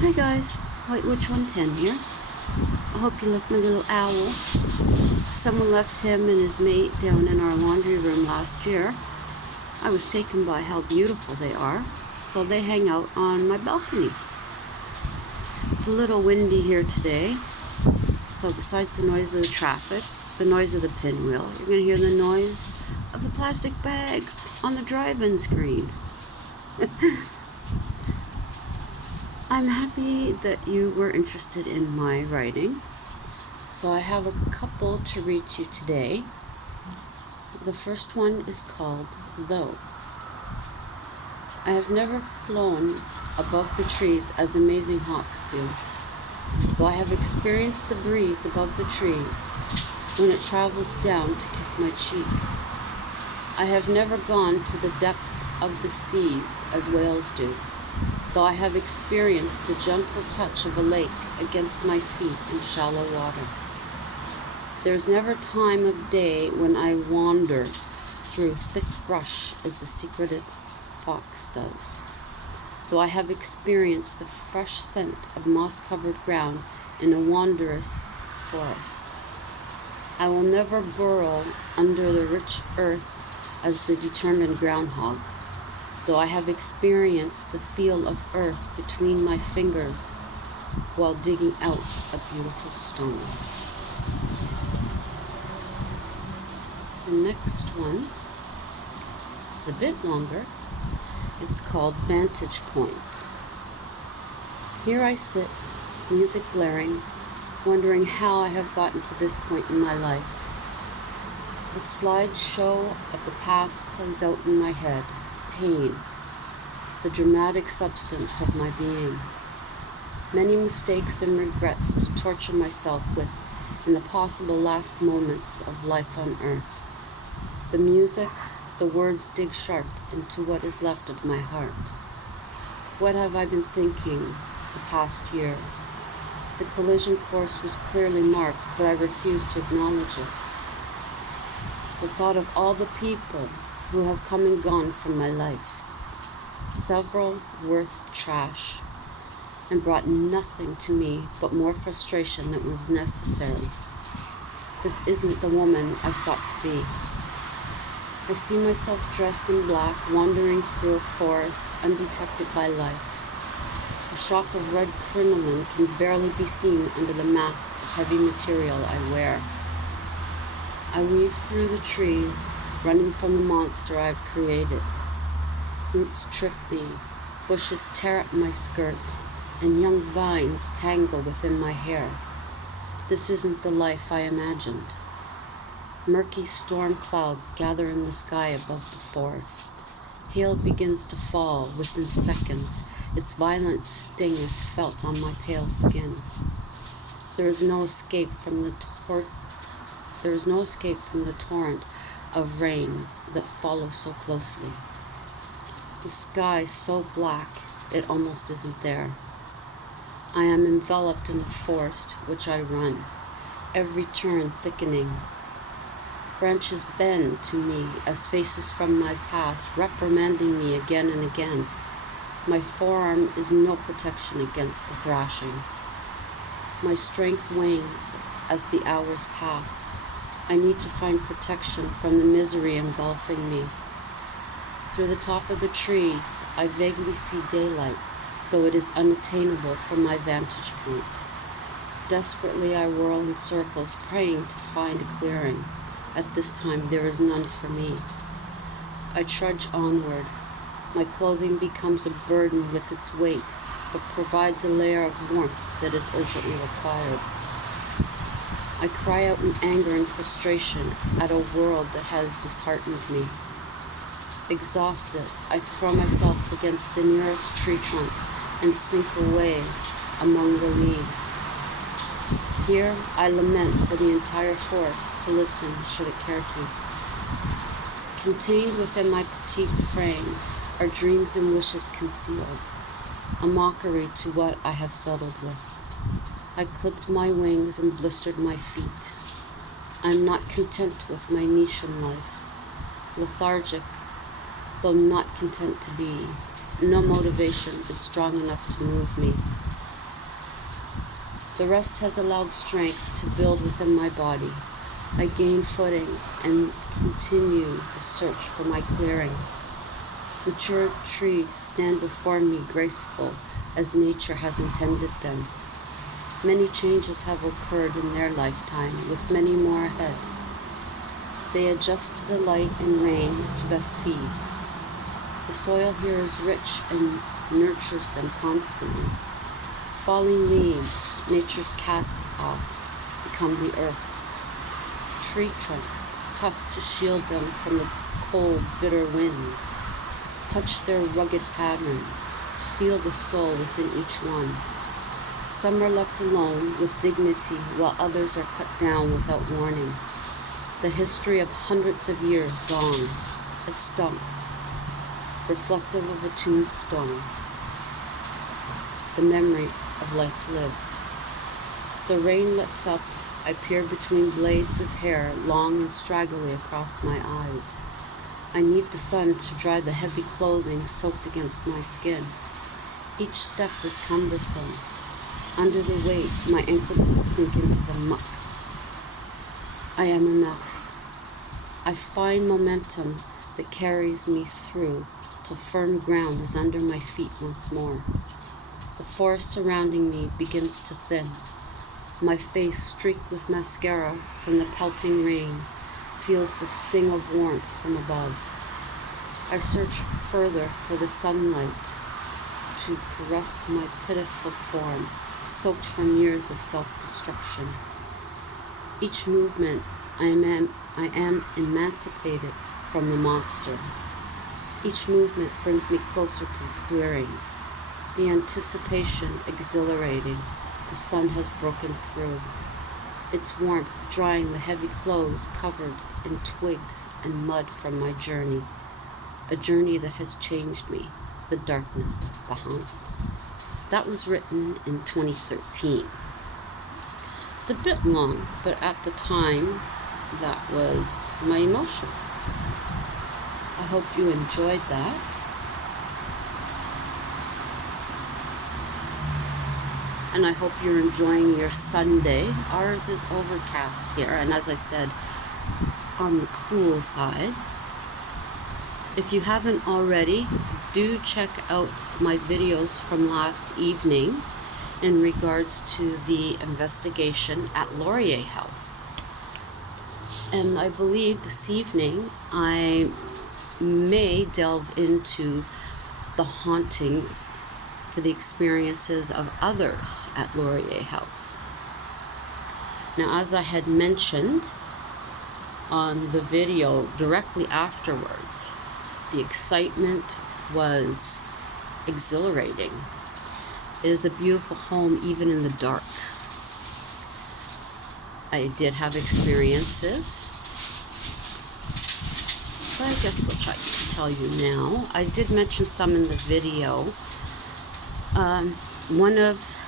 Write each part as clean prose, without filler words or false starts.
Hi guys, Whitewitch 110 here. I hope you left my little owl. Someone left him and his mate down in our laundry room last year. I was taken by how beautiful they are, so they hang out on my balcony. It's a little windy here today, so besides the noise of the traffic, the noise of the pinwheel, you're going to hear the noise of the plastic bag on the drive-in screen. I'm happy that you were interested in my writing, so I have a couple to read to you today. The first one is called Though. I have never flown above the trees as amazing hawks do, though I have experienced the breeze above the trees when it travels down to kiss my cheek. I have never gone to the depths of the seas as whales do, though I have experienced the gentle touch of a lake against my feet in shallow water. There's never time of day when I wander through thick brush as the secretive fox does, though I have experienced the fresh scent of moss-covered ground in a wondrous forest. I will never burrow under the rich earth as the determined groundhog, though I have experienced the feel of earth between my fingers while digging out a beautiful stone. The next one is a bit longer. It's called Vantage Point. Here I sit, music blaring, wondering how I have gotten to this point in my life. The slideshow of the past plays out in my head. Pain, the dramatic substance of my being. Many mistakes and regrets to torture myself with in the possible last moments of life on earth. The music, the words dig sharp into what is left of my heart. What have I been thinking the past years? The collision course was clearly marked, but I refused to acknowledge it. The thought of all the people who have come and gone from my life, several worth trash, and brought nothing to me but more frustration than was necessary. This isn't the woman I sought to be. I see myself dressed in black, wandering through a forest undetected by life. A shock of red crinoline can barely be seen under the mass of heavy material I wear. I weave through the trees, running from the monster I've created. Roots trip me, bushes tear up my skirt, and young vines tangle within my hair. This isn't the life I imagined. Murky storm clouds gather in the sky above the forest. Hail begins to fall within seconds. Its violent sting is felt on my pale skin. There is no escape from the torrent of rain that follows so closely. The sky so black it almost isn't there. I am enveloped in the forest which I run, every turn thickening. Branches bend to me as faces from my past, reprimanding me again and again. My forearm is no protection against the thrashing. My strength wanes as the hours pass. I need to find protection from the misery engulfing me. Through the top of the trees, I vaguely see daylight, though it is unattainable from my vantage point. Desperately I whirl in circles, praying to find a clearing. At this time, there is none for me. I trudge onward. My clothing becomes a burden with its weight, but provides a layer of warmth that is urgently required. I cry out in anger and frustration at a world that has disheartened me. Exhausted, I throw myself against the nearest tree trunk and sink away among the leaves. Here I lament for the entire forest to listen should it care to. Contained within my petite frame are dreams and wishes concealed, a mockery to what I have settled with. I clipped my wings and blistered my feet. I am not content with my niche in life. Lethargic, though not content to be, no motivation is strong enough to move me. The rest has allowed strength to build within my body. I gain footing and continue the search for my clearing. Mature trees stand before me graceful as nature has intended them. Many changes have occurred in their lifetime, with many more ahead. They adjust to the light and rain to best feed. The soil here is rich and nurtures them constantly. Falling leaves, nature's cast-offs, become the earth. Tree trunks, tough to shield them from the cold, bitter winds, touch their rugged pattern, feel the soul within each one. Some are left alone with dignity, while others are cut down without warning. The history of hundreds of years gone, a stump, reflective of a tombstone, the memory of life lived. The rain lets up. I peer between blades of hair, long and straggly across my eyes. I need the sun to dry the heavy clothing soaked against my skin. Each step is cumbersome. Under the weight, my ankles sink into the muck. I am a mess. I find momentum that carries me through till firm ground is under my feet once more. The forest surrounding me begins to thin. My face, streaked with mascara from the pelting rain, feels the sting of warmth from above. I search further for the sunlight to caress my pitiful form, soaked from years of self-destruction. Each movement, I am emancipated from the monster. Each movement brings me closer to the clearing. The anticipation exhilarating. The sun has broken through. Its warmth drying the heavy clothes covered in twigs and mud from my journey. A journey that has changed me, the darkness behind. That was written in 2013. It's a bit long, but at the time, that was my emotion. I hope you enjoyed that. And I hope you're enjoying your Sunday. Ours is overcast here, and as I said, on the cool side. If you haven't already, do check out my videos from last evening in regards to the investigation at Laurier House. And I believe this evening I may delve into the hauntings for the experiences of others at Laurier House. Now, as I had mentioned on the video directly afterwards, the excitement was exhilarating. It is a beautiful home even in the dark. I did have experiences, but I guess what I can tell you now. I did mention some in the video. One of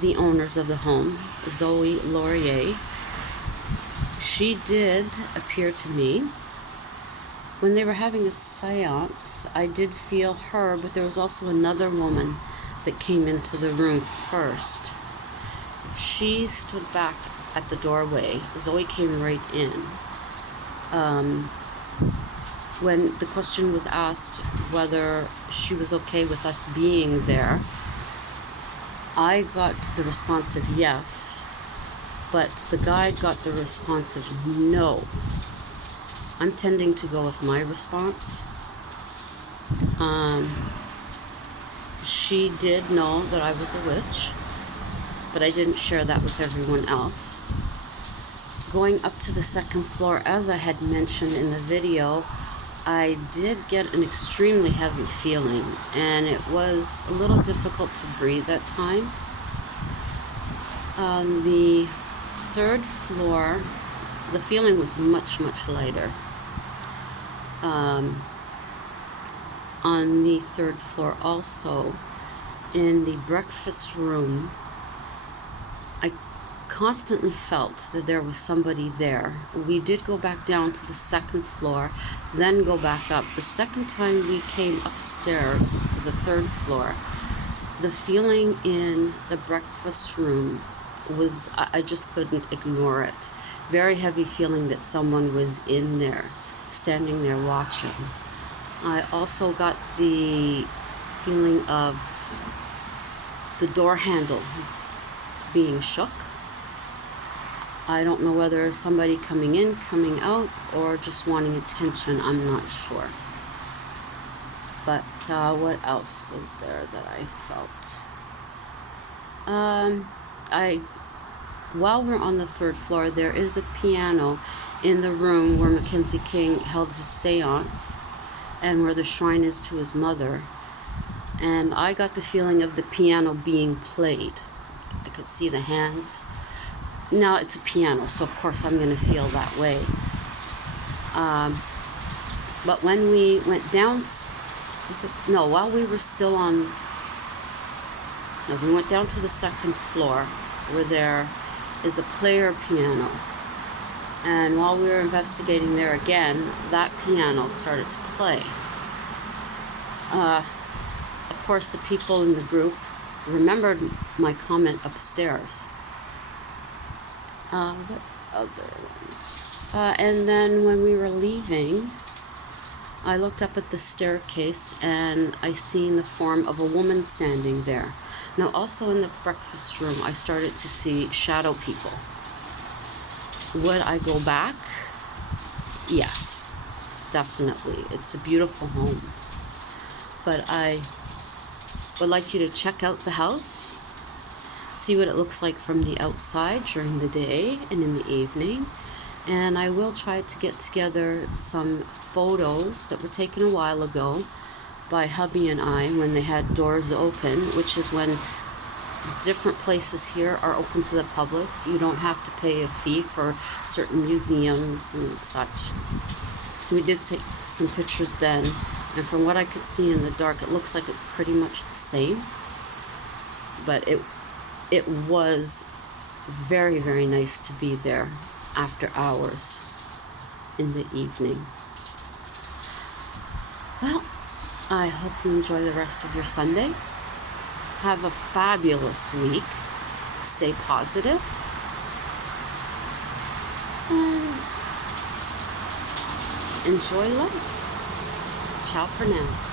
the owners of the home, Zoe Laurier, she did appear to me. When they were having a seance, I did feel her, but there was also another woman that came into the room first. She stood back at the doorway. Zoe came right in. When the question was asked whether she was okay with us being there, I got the response of yes, but the guide got the response of no. I'm tending to go with my response. She did know that I was a witch, but I didn't share that with everyone else. Going up to the second floor, as I had mentioned in the video, I did get an extremely heavy feeling, and it was a little difficult to breathe at times. On the third floor, the feeling was much, much lighter. On the third floor also, in the breakfast room, I constantly felt that there was somebody there. We did go back down to the second floor, then go back up. The second time we came upstairs to the third floor, the feeling in the breakfast room I just couldn't ignore it. Very heavy feeling that someone was in there, standing there watching. I also got the feeling of the door handle being shook. I don't know whether somebody coming in, coming out, or just wanting attention. I'm not sure. But what else was there that I felt? While we're on the 3rd floor, there is a piano in the room where Mackenzie King held his seance and where the shrine is to his mother. And I got the feeling of the piano being played. I could see the hands. Now it's a piano, so of course I'm going to feel that way. But when we went down, while we were still on, we went down to the 2nd floor where there is a player piano. And while we were investigating there again, that piano started to play. Of course, the people in the group remembered my comment upstairs. What other ones? And then when we were leaving, I looked up at the staircase and I seen the form of a woman standing there. Now, also in the breakfast room, I started to see shadow people. Would I go back? Yes, definitely. It's a beautiful home. But I would like you to check out the house, see what it looks like from the outside during the day and in the evening. And I will try to get together some photos that were taken a while ago by hubby and I when they had doors open, which is when different places here are open to the public. You don't have to pay a fee for certain museums and such. We did take some pictures then, and from what I could see in the dark, it looks like it's pretty much the same. But it was very, very nice to be there after hours in the evening. Well, I hope you enjoy the rest of your Sunday. Have a fabulous week. Stay positive. And enjoy life. Ciao for now.